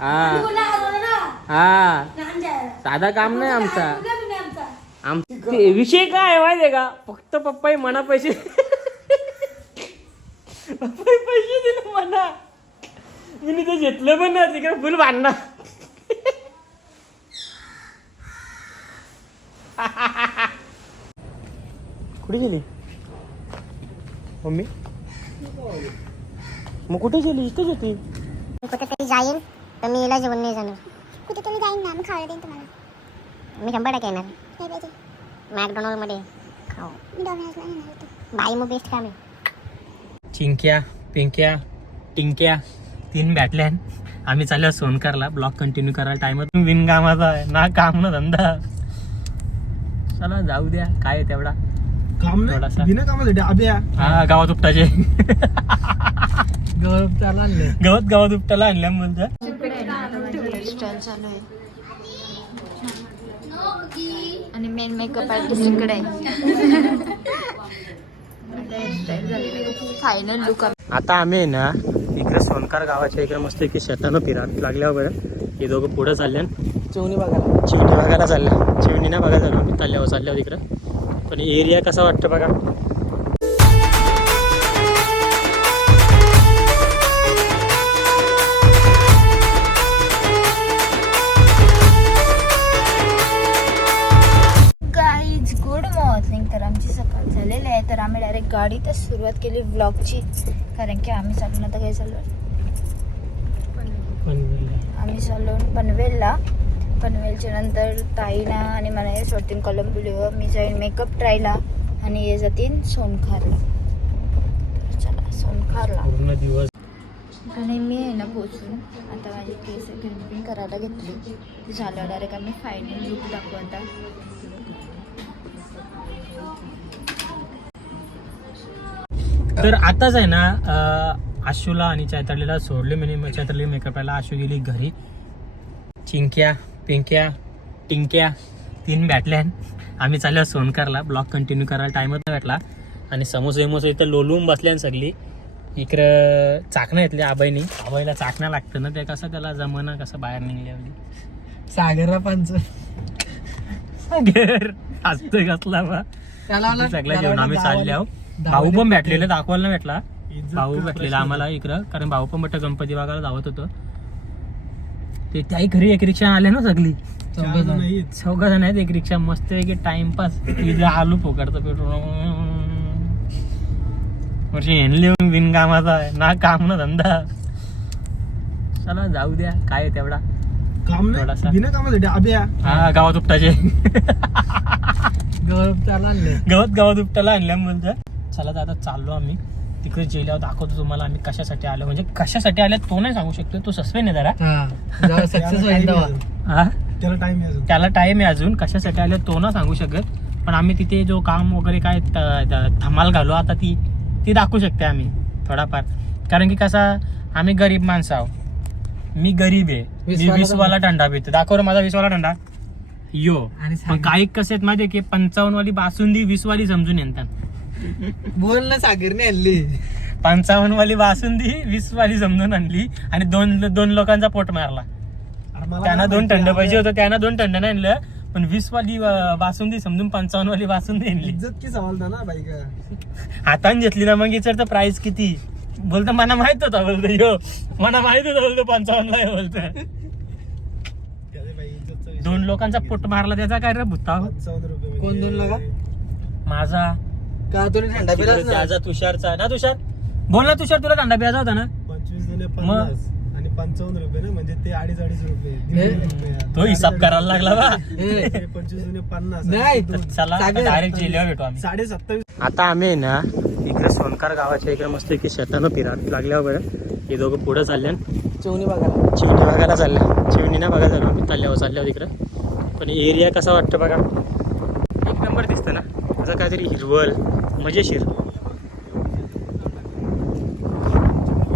हा. हा. साधा काम नाही आमचा. आम विषय काय आहे माहितीये का? फक्त पप्पाही मना पैसे पप्पाही पैसे दिले मना. मी ते घेतलं पण ना तिकडे फुल बांधणार कुठे गेली? मम्मी? मग कुठे गेली? इथेच होती. कुठेतरी जाईल तर मी हिला जेवण नाही जाणार. कुठेतरी जाईन ना मी खायला देईन तुम्हाला. मी शंभर टक्के येणार. नाही पाहिजे. मॅकडॉनल्डमध्ये खाऊ मी डॉमिनोजला येणार होते बाई मग बेस्ट काम आहे. चिंक्या पिंक्या टिंक्या तीन बॅटल्यान आम्ही चाललो सोनकारला. ब्लॉग कंटिन्यू करायला टाइमात बिनकामाचा आहे. ना काम ना धंदा. चला जाऊ द्या. काय आहे तेवढा? काम थोडासा. नाही बिना कामासाठी अभ्या हा गावात उपटाचे गौरव गवत गावात उपटाला आणल्या बोलतं चालू आहे. आणि मेन मेकअप आर्टिस्ट इकडे आहे. फायनल लुक आता आम्ही आहे ना इकडे सोनकार गावाच्या इकडे मस्त की शेतानं फिरायला लागल्यावर हे दोघं पुढं चालले चवणी बघायला. चिवणी बघायला चालल्या चिवणी ना बघायला चाललो आम्ही चालल्यावर चालल्यावर तिकडं पण एरिया कसा वाटतं बघा? आम्ही डायरेक्ट गाडीतच सुरुवात केली व्लॉगची कारण की आम्ही चाललो आता काय चाललो आम्ही चाललो पनवेलला. पनवेलच्या नंतर ताईना आणि मला हे सोडतील कोलंबोलीवर मी जाईन मेकअप ट्रायला आणि हे जातील सोनखारला. तर चला सोनखारला. दिवस. आणि मी आहे ना पोचून आता माझी केस क्लिनिंग करायला घेतली. झालं डायरेक्ट आम्ही फायनल लुक दाखवू तर आताच आहे ना अं, आशूला आणि चैतालीला सोडले म्हणजे चैताली मेकअपला आशू गेली घरी. चिंक्या पिंक्या टिंक्या तीन बॅटल्यान आम्ही चाललो सोनकारला. ब्लॉग कंटिन्यू करायला टाइमच नाही भेटला. आणि समोसे विमोसे इथं लोलून बसल्यान सगळी. इकडं चाकणं येतले आबाईनी. आबाईला चाकणं लागतं ना ते कसं त्याला जमना कसं बाहेर निघल्या सागरला पंच घर. हसतोय कसला बा. त्याला सगळ्या जेवण आम्ही चालले आहो भाऊ पण भेटलेले दाखवायला भेटला. भाऊ भेटलेला आम्हाला इकडं कारण भाऊ पण बट गणपती बघायला धावत होतो. ते त्याही घरी एक रिक्षा आले ना सगळी. चौघ जण. आहेत. एक रिक्षा मस्त आहे की टाइमपास आलू फोकडतं पेट्रोल. वर्षी हेनले बिनकामाचा आहे. ना काम ना धंदा. चला जाऊ द्या. काय तेवढा? काम थोडासा. नाही बिना कामासाठी. अभ्या हा गावात उपटाचे गवत गावात उपटाला आणल्या बोलतं चला तर आता चाललो आम्ही. तिकडे जेल्यावर दाखवतो तुम्हाला आम्ही कशासाठी आलो. म्हणजे कशासाठी आले तो नाही सांगू शकतो. तो सस्पेंड आहे जरा. हा सक्सेस हा? त्याला टाइम आहे अजून. त्याला टाइम आहे अजून. कशासाठी आले तो ना सांगू शकत. पण आम्ही तिथे जो काम वगैरे काय धमाल घालू आता ती ती दाखवू शकते आम्ही थोडाफार. कारण की कसा आम्ही गरीब माणसं आहो मी गरीब आहे. मी वीसवाला वीसवाला टंडा पितो दाखव माझा वीसवाला टंडा यो. आणि पण काही कसे आहेत माहितीये की पंचावन्न वाली बासुंदी वीस वाली समजून येतात. बोल ना सागरने आणली. पंचावन्न वाली बासुंदी वीस वाली समजून आणली आणि दोन दोन लोकांचा पोट मारला. अरे मला त्यांना दोन थंड पाहिजे. होतं त्यांना दोन थंड नाही आणलं पण वीस वाली बासुंदी समजून पंचावन्न वाली बासुंदी आणली. इज्जत की ना बाई का हाताने घेतली ना मग विचारतं प्राइस किती? बोलतो मला माहीत होता बोलतो यो मला माहीत होतं बोलतो पंचावन्न ला बोलतो. दोन लोकांचा पोट मारला त्याचा काय रे रुपये म्हणजे- कोण दोन लागा? माझा. का तुला थंडा ना त्याचा तुषारचा. ना तुषार? बोल ना तुषार तुला थंडा प्यायचा होता ना? पंचवीस जुने पन्नास आणि पंचावन्न रुपये ना म्हणजे ते अडीच अडीच रुपये हे? दीड रुपये. तो हिसाब करायला लागला बा ए, पंचवीस जुने पन्नास नाही. आणि दोन. चला सागर, डायरेक्ट जिल्ह्यावर भेटू आम्ही. साडे सत्तावीस. आता आम्ही आहे ना इकडे सोनकार गावाच्या इकडे मस्त की शेतानं फिरायला लागल्यावर हे दोघं पुढं चालले चवणी बघायला. चिवणी बघायला चालल्या. चिवणी ना बघायला चाललो आम्ही चालल्यावर चालल्यावर तिकडं. पण एरिया कसा वाटतं बघा? एक नंबर दिसतं ना. असं काहीतरी हिरवल मजेशीर.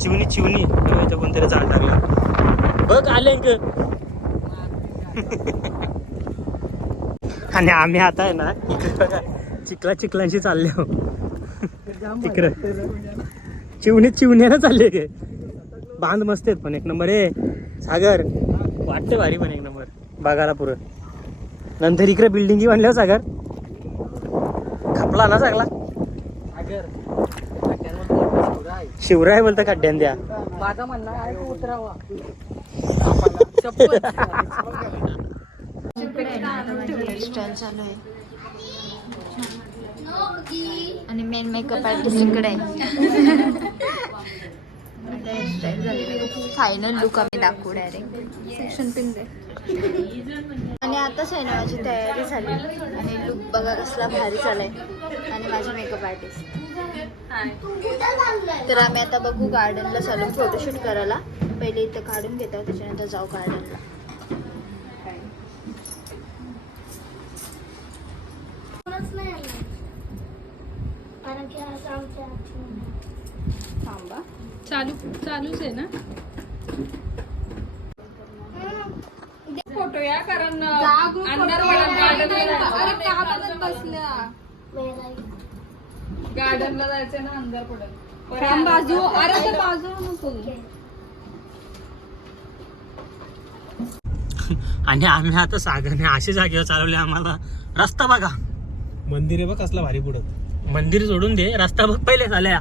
चिवणी चिवणी. इथं कोणतरी झाड टाकला बघ आले इथं. आणि आम्ही आता आहे ना इकडे चिखला चिखलांशी चालले हो तिकडं. चिवणी चिवण्याला चालले गे. बांध मस्त आहेत पण एक नंबर आहे. सागर. वाटते भारी पण एक नंबर. बघायला पुरं. नंतर इकडे बिल्डिंगी बांधल्या हो, सागर. खपला ना चांगला. शिवराय. बोलतं खड्ड्यान द्या माझा म्हणणं आहे उतरावा. हेअरस्टाईल चालू आहे आणि मेन मेकअप आर्टिस्ट इकडे हेअरस्टाईल फायनल लुक आम्ही दाखवू डायरेक्ट सेक्शन पिन आणि आता माझी तयारी झाली. आणि लुक बघा कसला भारी झालाय. आणि माझी मेकअप आर्टिस्ट तर आम्ही आता बघू गार्डनला चालू फोटोशूट करायला. पहिले इथं काढून घेतो त्याच्यानंतर जाऊ गार्डनला थांबा चालू चालूच आहे ना? फोटो या कारण गार्डनला ना अंधार पडत. बाजू अरे बाजू नको. आणि आम्ही आता सागरने अशी जागेवर चालवले आम्हाला. रस्ता बघा. मंदिर आहे बघ कसला भारी पुढं मंदिर सोडून दे रस्ता बघ पहिले झाल्या.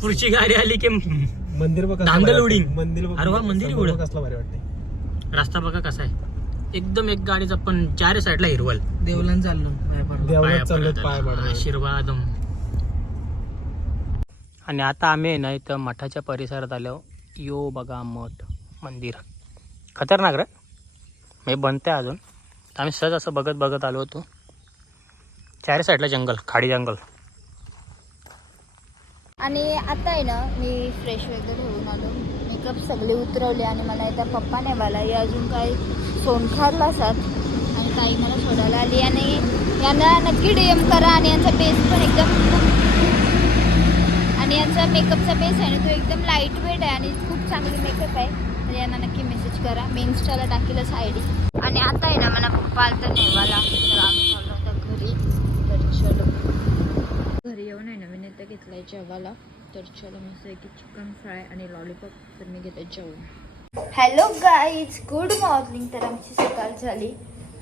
पुढची गाडी आली की मंदिर बघ उडीन. वाटतंय. मंदिर बघ अरे वा, मंदिर. बघ कसला भारी वाटते रस्ता बघा कसा आहे. एकदम एक गाडीचा पण चार साईडला हिरवल. देवलान चाललो पाया आशीर्वाद. आणि आता आम्ही आहे ना इथं मठाच्या परिसरात आलो. यो बघा मठ मंदिर. खतरनाक रे. मी बनते अजून. तर आम्ही सहज असं बघत बघत आलो होतो. चारी साईडला जंगल खाडी जंगल. आणि आता आहे ना मी फ्रेश वगैरे होऊन आलो. मेकअप सगळे उतरवले आणि मला आता पप्पा नेवाला हे अजून काही सोनखारला असतात आणि काही मला सोडायला आली आणि यांना नक्की डी एम करा आणि यांचा बेस पण एकदम आणि यांचा मेकअपचा बेस आहे ना तो एकदम लाइट वेट आहे आणि खूप चांगली मेकअप आहे. तर यांना नक्की मेसेज करा. मी इन्स्टाला टाकेलच आय डी आणि आता आहे ना मला पप्पा आलता नेवाला. तर आम्ही घरी. तर चलो. घरी येऊन आहे ना मी नेता घेतलाय जेवायला. तर चलो मस्त की चिकन फ्राय आणि लॉलीपॉप तर मी घेते जेवण. हॅलो गाईज गुड मॉर्निंग तर आमची सकाळ झाली.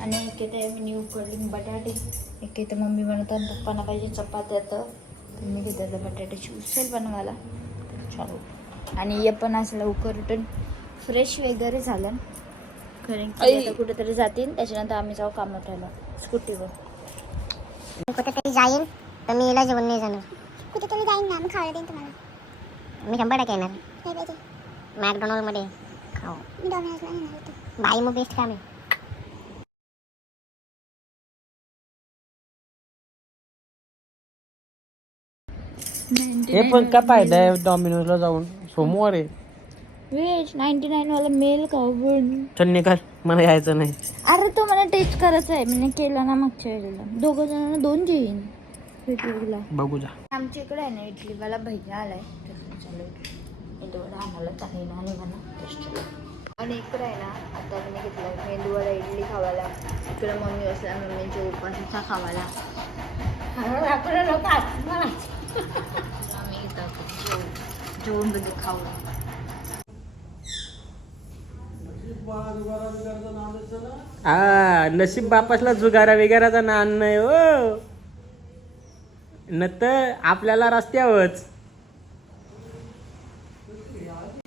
आणि एक इथे मी उकडली बटाटे. एक इथे मम्मी बनवतात पप्पांना पाहिजे चपात्या तर तर मी घेते आता बटाट्याची उसेल बनवायला. तर चालू. आणि हे पण असं लवकर उठून फ्रेश वगैरे झालं. कारण की आता कुठेतरी जातील त्याच्यानंतर आम्ही जाऊ कामाला स्कूटीवर कुठेतरी जाईन. तर मी याला जेवण नाही जाणार. कुठेतरी जाईन ना मी खायला देईन तुम्हाला. मी शंभर टक्के येणार? पाहिजे. मॅकडोनल्डमध्ये खाऊ. मी डॉमिनोजला येणार होते बाई मग बेस्ट काम आहे. हे पण काय फायदा आहे डॉमिनोजला जाऊन? सोमवार आहे. नाईन्टी नाईन वाला मेल का पण चल निकाल मला यायचं नाही. अरे तो मला टेस्ट करायचा आहे. मी केला ना मागच्या वेळेला. दोघं जणांना दोन जेईन बघू जा. आमच्या इकडे आहे ना इडलीवाला भैया आलाय. आम्हाला चांगली ना आणि. आणि इकडे आहे ना आता मी घेतलं मेंदूवडा इडली खावायला. इकडे मम्मी बसल्या मम्मीच्या उपासाचा खावायला. आम्ही घेतो आता जेवण बघू खाऊ? आ नशीब बापासला जुगारा वगैरेचा नान नाही हो. न तर आपल्याला रस्त्यावरच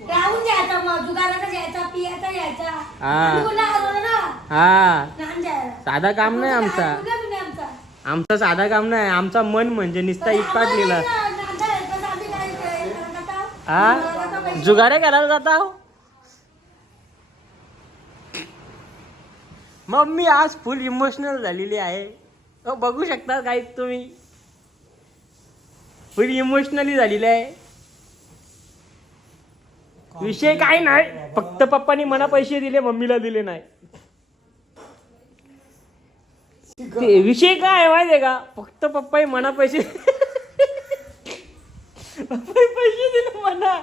राहून जायचा मग दुकानात जायचा पियाचा यायचा हा पुन्हा हरवलं ना हा लहान जायला साधा काम नाही आमचा आमचा आमचा साधा काम नाही आमचा मन म्हणजे निस्ता इतकाच लिहिला नांदा यायचा, आम्ही काय काय करत आहोत? हा जुगारे करायला जाता हो मम्मी आज फुल इमोशनल झालेली आहे बघू शकता काही तुम्ही फुल इमोशनली झालेली आहे. विषय काय नाही फक्त पप्पानी मला पैसे दिले मम्मीला दिले नाही. विषय काय आहे माहितीये का? फक्त पप्पाही मना पैसे पैसे दिले मला.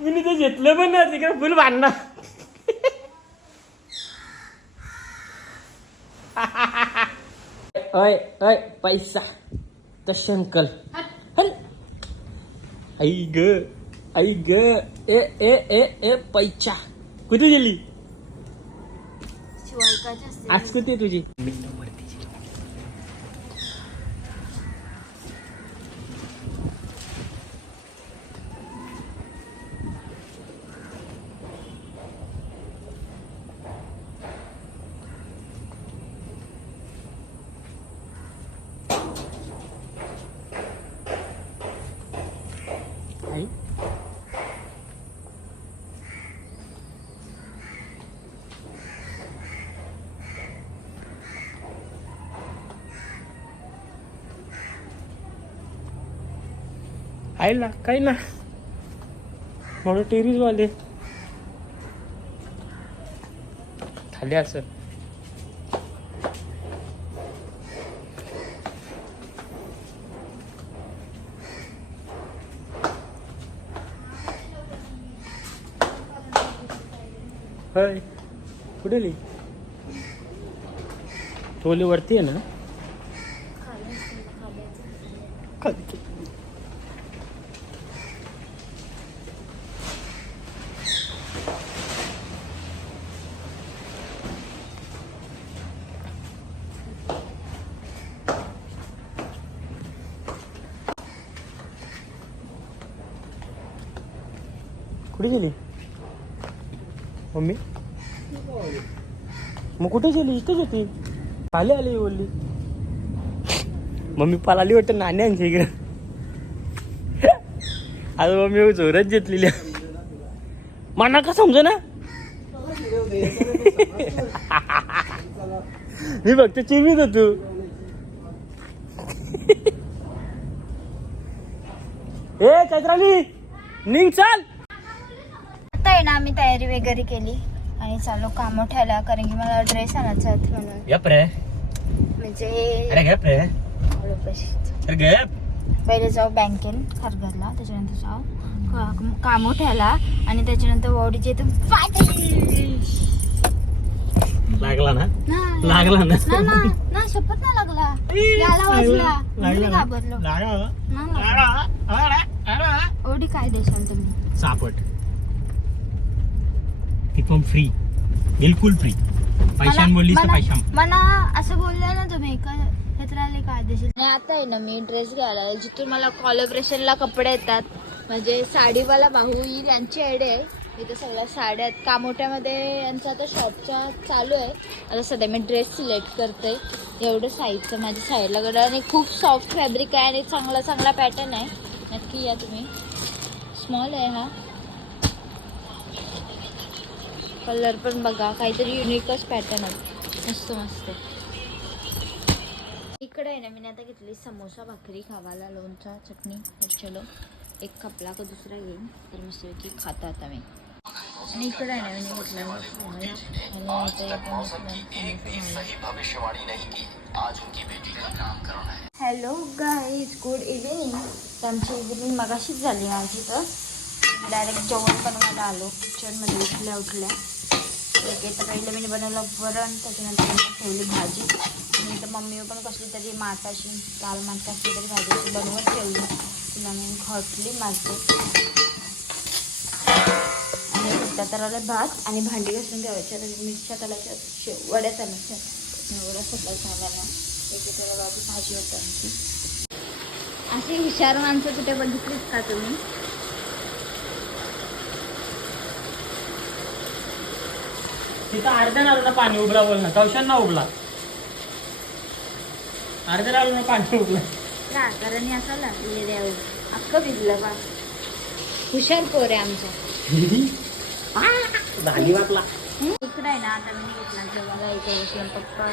मी ते घेतलं पण ना तिकडे फुल भांडणार अय अय पैसा. तर आई ग आई ग ए ए ए ए पैसा. कुठे गेली? शिवायकाची आज कुठे तुझी आई आईला काही ना. म्हणून टेरीजवाले खाली असं होय. कुठे ली थोली वरती आहे ना? खाली कुठे गेली मम्मी मग कुठे गेली? इथेच होती. खाली आली बोलली. मम्मी पाला आली वाटतं नाणे आणखी इकडे. आज मम्मी जोरच घेतलेली मना का समज ना. मी फक्त चिमीत होतो. ए चैत्राली निघ चाल. आता आहे ना आम्ही तयारी वगैरे केली. आणि चाललो कामोठ्याला कारण की मला ड्रेस आणायचा म्हणून. गप रे म्हणजे अरे गप रे. अरे गप पहिले जाऊ बँकेत खारघरला त्याच्यानंतर जाऊ. कामोठ्याला आणि त्याच्यानंतर वॉडीचे लागला ना? लागला ना? ना ना. ना शपथ ना लागला. याला वाजला. मी घाबरलो. लागला. ओढी काय देशाल तुम्ही. सापट. ती पण फ्री बिलकुल फ्री पैशान बोललीस तर मला- पैशान मला असं बोललं ना तुम्ही का ह्यात आले काय देशील आणि आता आहे ना मी ड्रेस घ्यायला जिथून मला कोलॅबरेशनला कपडे येतात म्हणजे साडीवाला भाऊ यांची आयडिया आहे. इथे सगळ्या साड्या आहेत. कामोट्यामध्ये यांचं आता शॉपच्या चालू आहे. आता सध्या मी ड्रेस सिलेक्ट करते. एवढं साईजचं माझ्या साईडला. कडं आणि खूप सॉफ्ट फॅब्रिक आहे आणि चांगला चांगला पॅटर्न आहे. नक्की या तुम्ही. स्मॉल आहे हा. कलर पण बघा काहीतरी युनिकच पॅटर्न आहे. मस्त मस्त. इकडे आहे ना मी आता घेतली समोसा भाकरी खावाला लोणचा चटणी. तर चलो एक खपला का दुसरा घेईन तर मस्तपैकी खाता आता मी. आणि इकडे आहे ना मी घेतलं हॅलो गाईज गुड इव्हिनिंग तर आमची इव्हिनिंग मगाशीच झाली माझी तर. डायरेक्ट जेवण बनवायला आलो. किचनमध्ये उठल्या उठल्या. तर पहिलं मी बनवलं वरण त्याच्यानंतर ठेवली भाजी. आणि तर मम्मी पण कसली तरी माताशी लाल मात कसली तरी भाजी बनवून ठेवली. तिला मी घटली माझे. आणि त्यात आलं भात आणि भांडी घासून ठेवायची. तर मिरच्या तलाच्या शेव वड्या तलाच्या एवढं सगळं झाला ना एकेकाला भाजी होता आमची. अशी हुशार माणसं कुठे बघितलीच का तुम्ही? तिथं अर्ध्या नारळ पाणी उबला बोल ना कौशान ना उबला अर्ध्या नारळ पाणी असं लागले अख्खं भिजलं बा. हुशार पोर आहे आमचा. झाली वाटला. इकडे आहे ना आता मी घेतला जेवायला इथे बसून पप्पा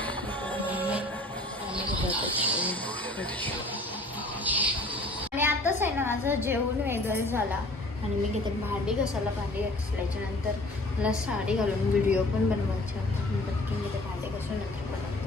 आणि आताच आहे ना माझं जेवण वगैरे झाला. आणि मी घेते भांडी घासायला भांडी घासल्याच्यानंतर मला साडी घालून व्हिडिओ पण बनवायचे. होता मी पटकन घेते भांडी घासून नंतर बनवते.